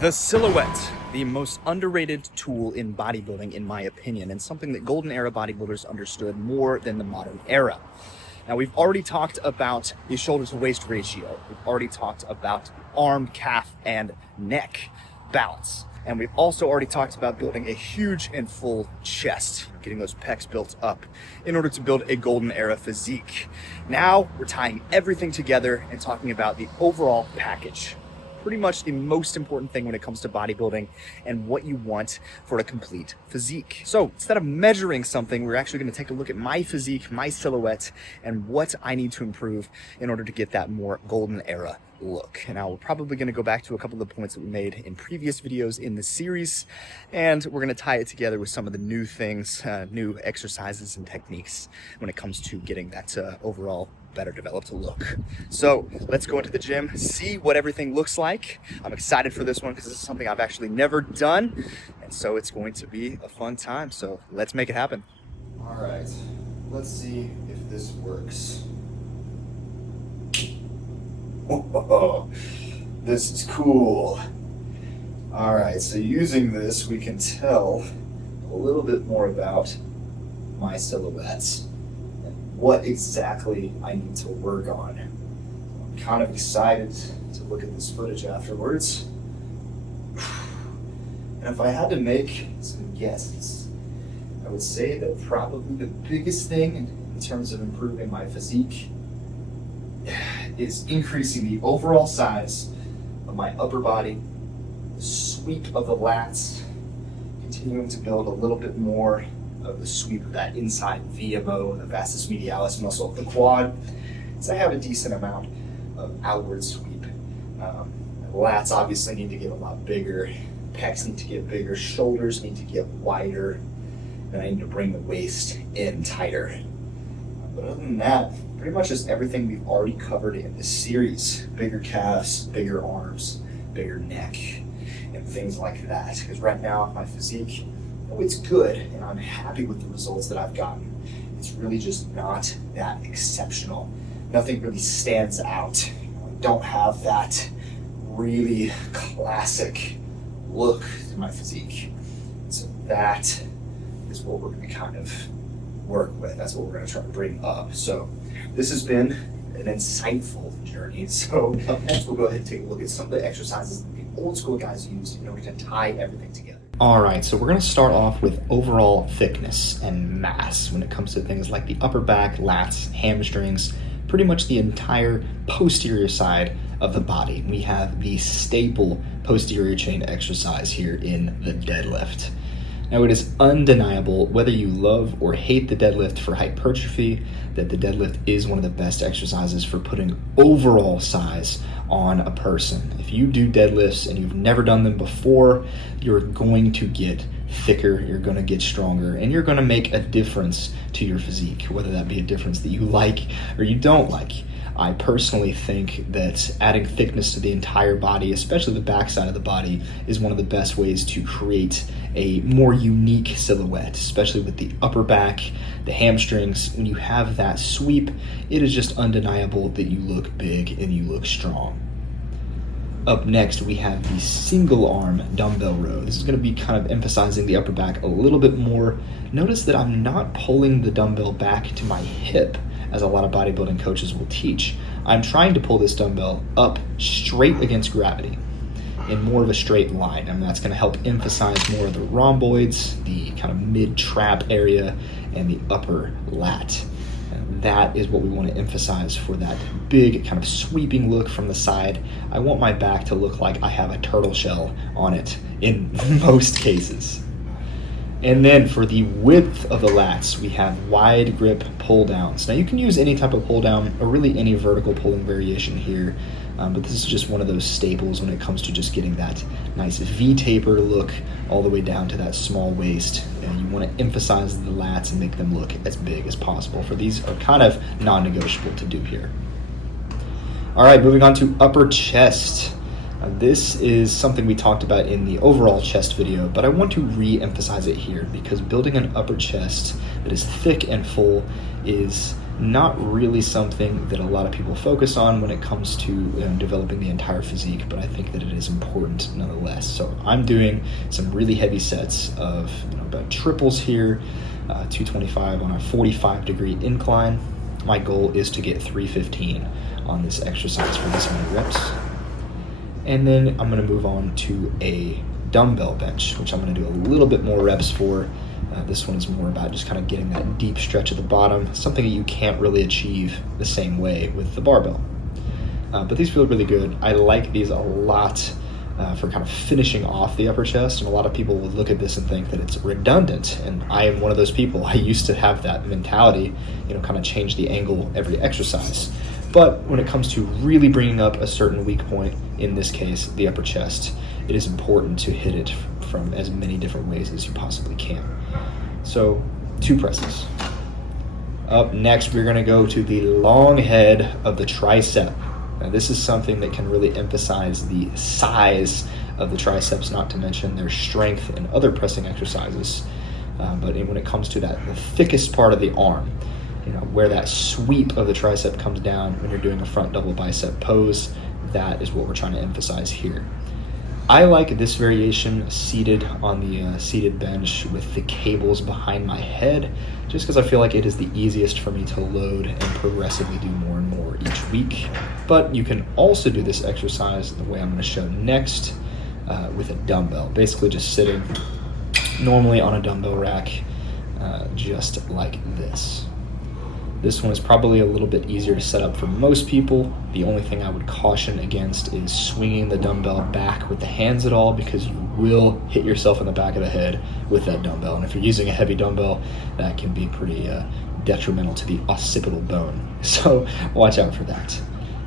The silhouette, the most underrated tool in bodybuilding, in my opinion, and something that golden era bodybuilders understood more than the modern era. Now, we've already talked about the shoulder to waist ratio. We've already talked about arm, calf, and neck balance. And we've also already talked about building a huge and full chest, getting those pecs built up in order to build a golden era physique. Now we're tying everything together and talking about the overall package. Pretty much the most important thing when it comes to bodybuilding and what you want for a complete physique. So instead of measuring something, we're actually going to take a look at my physique, my silhouette, and what I need to improve in order to get that more golden era look. And now we're probably going to go back to a couple of the points that we made in previous videos in the series, and we're going to tie it together with some of the new things, new exercises and techniques when it comes to getting that overall better developed look. So let's go into the gym, see what everything looks like. I'm excited for this one because this is something I've actually never done, and so it's going to be a fun time. So let's make it happen. All right, let's see if this works. Oh, this is cool. All right, so using this, we can tell a little bit more about my silhouettes and what exactly I need to work on. I'm kind of excited to look at this footage afterwards. And if I had to make some guesses, I would say that probably the biggest thing in terms of improving my physique is increasing the overall size of my upper body, the sweep of the lats, continuing to build a little bit more of the sweep of that inside VMO, the vastus medialis muscle of the quad. So I have a decent amount of outward sweep. The lats obviously need to get a lot bigger, pecs need to get bigger, shoulders need to get wider, and I need to bring the waist in tighter. But other than that, pretty much just everything we've already covered in this series. Bigger calves, bigger arms, bigger neck, and things like that. Because right now, my physique, oh, it's good, and I'm happy with the results that I've gotten. It's really just not that exceptional. Nothing really stands out. I don't have that really classic look to my physique. So that is what we're going to kind of work with. That's what we're going to try to bring up. So this has been an insightful journey. So up next, we'll go ahead and take a look at some of the exercises that the old school guys used in order to tie everything together. All right, so we're going to start off with overall thickness and mass when it comes to things like the upper back, lats, hamstrings, pretty much the entire posterior side of the body. We have the staple posterior chain exercise here in the deadlift. Now, it is undeniable, whether you love or hate the deadlift for hypertrophy, that the deadlift is one of the best exercises for putting overall size on a person. If you do deadlifts and you've never done them before, you're going to get thicker, you're going to get stronger, and you're going to make a difference to your physique, whether that be a difference that you like or you don't like. I personally think that adding thickness to the entire body, especially the backside of the body, is one of the best ways to create a more unique silhouette, especially with the upper back, the hamstrings. When you have that sweep, it is just undeniable that you look big and you look strong. Up next, we have the single arm dumbbell row. This is going to be kind of emphasizing the upper back a little bit more. Notice that I'm not pulling the dumbbell back to my hip, as a lot of bodybuilding coaches will teach. I'm trying to pull this dumbbell up straight against gravity in more of a straight line, and that's going to help emphasize more of the rhomboids, the kind of mid-trap area, and the upper lat. And that is what we want to emphasize for that big kind of sweeping look from the side. I want my back to look like I have a turtle shell on it in most cases. And then for the width of the lats, we have wide grip pull downs. Now you can use any type of pull down or really any vertical pulling variation here, but this is just one of those staples when it comes to just getting that nice V-taper look all the way down to that small waist. And you want to emphasize the lats and make them look as big as possible, for these are kind of non-negotiable to do here. All right, moving on to upper chest. This is something we talked about in the overall chest video, but I want to re-emphasize it here because building an upper chest that is thick and full is Not really something that a lot of people focus on when it comes to developing the entire physique, but I think that it is important nonetheless. So I'm doing some really heavy sets of about triples here, 225 on a 45-degree incline. My goal is to get 315 on this exercise for this many reps. And then I'm going to move on to a dumbbell bench, which I'm going to do a little bit more reps for. This one is more about just kind of getting that deep stretch at the bottom, something that you can't really achieve the same way with the barbell. But these feel really good. I like these a lot for kind of finishing off the upper chest, and a lot of people would look at this and think that it's redundant, and I am one of those people. I used to have that mentality, kind of change the angle every exercise. But when it comes to really bringing up a certain weak point, in this case, the upper chest, it is important to hit it from as many different ways as you possibly can. So 2 presses. Up next, we're going to go to the long head of the tricep. Now, this is something that can really emphasize the size of the triceps, not to mention their strength in other pressing exercises. But when it comes to the thickest part of the arm, where that sweep of the tricep comes down when you're doing a front double bicep pose, that is what we're trying to emphasize here. I like this variation seated on the seated bench with the cables behind my head, just because I feel like it is the easiest for me to load and progressively do more and more each week. But you can also do this exercise the way I'm going to show next with a dumbbell, basically just sitting normally on a dumbbell rack, just like this. This one is probably a little bit easier to set up for most people. The only thing I would caution against is swinging the dumbbell back with the hands at all, because you will hit yourself in the back of the head with that dumbbell. And if you're using a heavy dumbbell, that can be pretty detrimental to the occipital bone. So watch out for that.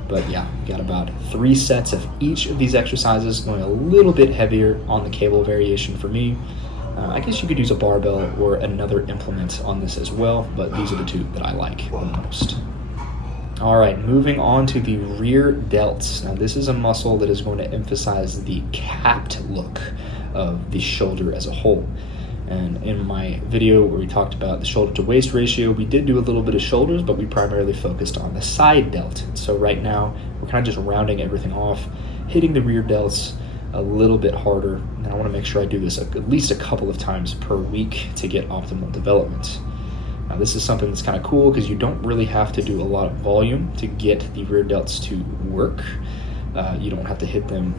But yeah, we got about 3 sets of each of these exercises, going a little bit heavier on the cable variation for me. I guess you could use a barbell or another implement on this as well, but these are the 2 that I like the most. All right, moving on to the rear delts. Now, this is a muscle that is going to emphasize the capped look of the shoulder as a whole. And in my video where we talked about the shoulder to waist ratio, we did do a little bit of shoulders, but we primarily focused on the side delt. So right now, we're kind of just rounding everything off, hitting the rear delts a little bit harder, and I want to make sure I do this at least a couple of times per week to get optimal development. Now, this is something that's kind of cool because you don't really have to do a lot of volume to get the rear delts to work. You don't have to hit them,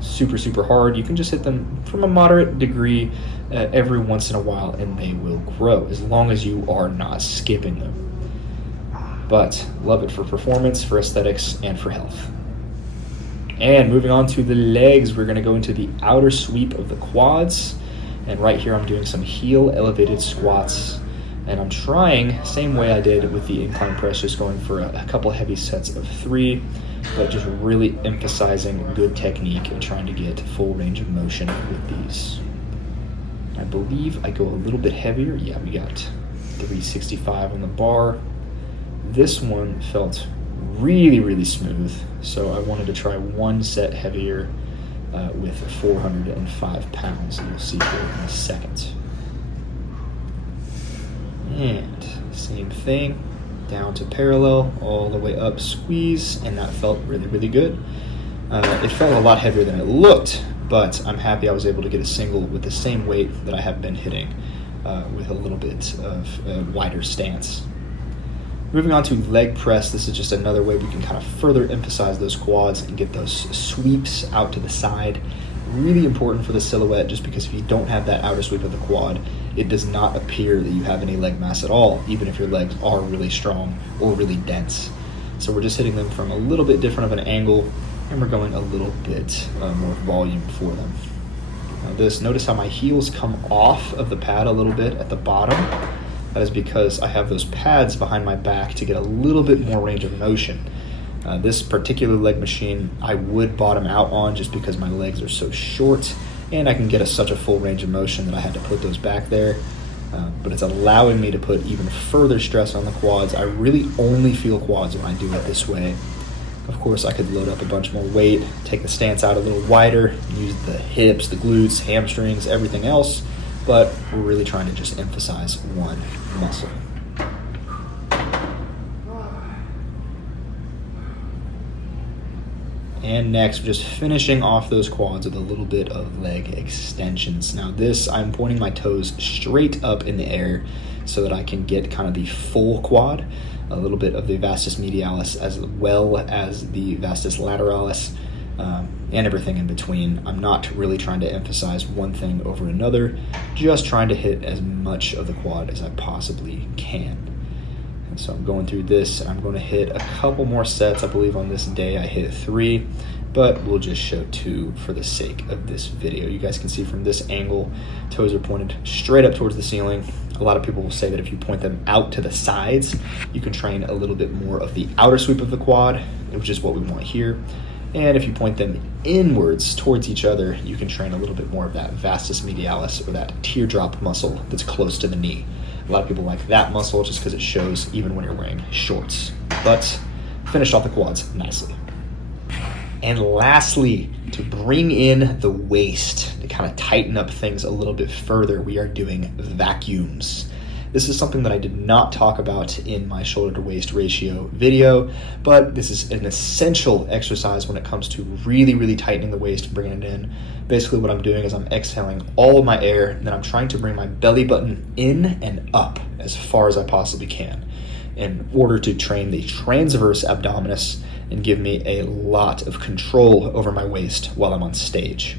super hard. You can just hit them from a moderate degree every once in a while, and they will grow as long as you are not skipping them. But love it for performance, for aesthetics, and for health. And moving on to the legs, we're going to go into the outer sweep of the quads. And right here, I'm doing some heel elevated squats. And I'm trying, same way I did with the incline press, just going for a couple heavy sets of 3, but just really emphasizing good technique and trying to get full range of motion with these. I believe I go a little bit heavier. Yeah, we got 365 on the bar. This one felt really smooth, so I wanted to try 1 set heavier with 405 pounds, and you'll see here in a second. And same thing, down to parallel, all the way up, squeeze, and that felt really good. It felt a lot heavier than it looked, but I'm happy I was able to get a single with the same weight that I have been hitting with a little bit of a wider stance. Moving on to leg press, this is just another way we can kind of further emphasize those quads and get those sweeps out to the side. Really important for the silhouette, just because if you don't have that outer sweep of the quad, it does not appear that you have any leg mass at all, even if your legs are really strong or really dense. So we're just hitting them from a little bit different of an angle, and we're going a little bit more volume for them. Now notice how my heels come off of the pad a little bit at the bottom. That is because I have those pads behind my back to get a little bit more range of motion. This particular leg machine I would bottom out on just because my legs are so short, and I can get such a full range of motion that I had to put those back there. But it's allowing me to put even further stress on the quads. I really only feel quads when I do it this way. Of course, I could load up a bunch more weight, take the stance out a little wider, use the hips, the glutes, hamstrings, everything else, but we're really trying to just emphasize one muscle. And next, we're just finishing off those quads with a little bit of leg extensions. Now this, I'm pointing my toes straight up in the air so that I can get kind of the full quad, a little bit of the vastus medialis as well as the vastus lateralis, and everything in between. I'm not really trying to emphasize one thing over another, just trying to hit as much of the quad as I possibly can. And so I'm going through this, and I'm going to hit a couple more sets. I believe on this day I hit 3, but we'll just show 2 for the sake of this video. You guys can see from this angle, toes are pointed straight up towards the ceiling. A lot of people will say that if you point them out to the sides, you can train a little bit more of the outer sweep of the quad, which is what we want here. And if you point them inwards towards each other, you can train a little bit more of that vastus medialis, or that teardrop muscle that's close to the knee. A lot of people like that muscle just because it shows even when you're wearing shorts. But finish off the quads nicely. And lastly, to bring in the waist, to kind of tighten up things a little bit further, we are doing vacuums. This is something that I did not talk about in my shoulder to waist ratio video, but this is an essential exercise when it comes to really, really tightening the waist and bringing it in. Basically what I'm doing is I'm exhaling all of my air, and then I'm trying to bring my belly button in and up as far as I possibly can in order to train the transverse abdominis and give me a lot of control over my waist while I'm on stage.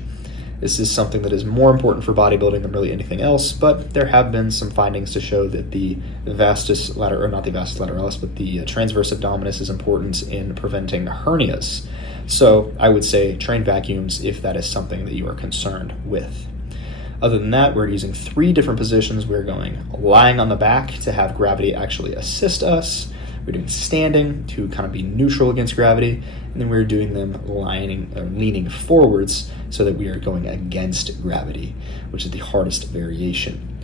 This is something that is more important for bodybuilding than really anything else, but there have been some findings to show that the vastus lateralis, or not the vastus lateralis, but the transverse abdominis is important in preventing hernias. So I would say train vacuums if that is something that you are concerned with. Other than that, we're using 3 different positions. We're going lying on the back to have gravity actually assist us. We're doing standing to kind of be neutral against gravity, and then we're doing them leaning forwards so that we are going against gravity, which is the hardest variation.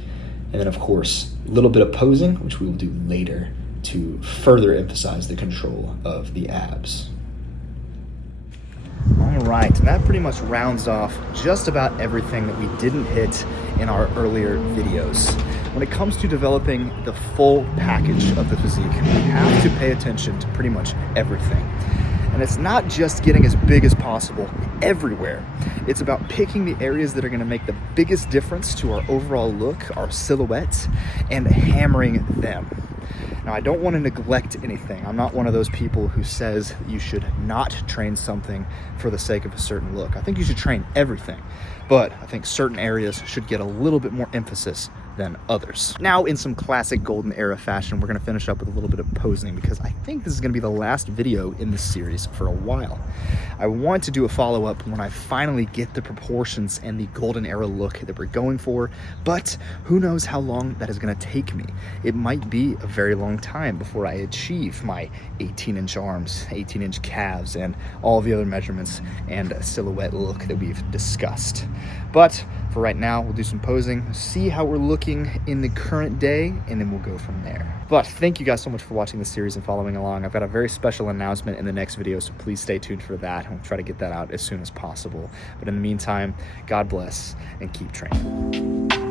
And then of course, a little bit of posing, which we will do later to further emphasize the control of the abs. All right, and that pretty much rounds off just about everything that we didn't hit in our earlier videos. When it comes to developing the full package of the physique, we have to pay attention to pretty much everything. And it's not just getting as big as possible everywhere. It's about picking the areas that are gonna make the biggest difference to our overall look, our silhouette, and hammering them. Now, I don't want to neglect anything. I'm not one of those people who says you should not train something for the sake of a certain look. I think you should train everything, but I think certain areas should get a little bit more emphasis than others. Now, in some classic golden era fashion, we're gonna finish up with a little bit of posing because I think this is gonna be the last video in this series for a while. I want to do a follow-up when I finally get the proportions and the golden era look that we're going for, but who knows how long that is gonna take me. It might be a very long time before I achieve my 18-inch arms, 18-inch calves, and all the other measurements and silhouette look that we've discussed. But for right now, we'll do some posing, see how we're looking in the current day, and then we'll go from there. But thank you guys so much for watching this series and following along. I've got a very special announcement in the next video, so please stay tuned for that. I'll try to get that out as soon as possible. But in the meantime, God bless and keep training.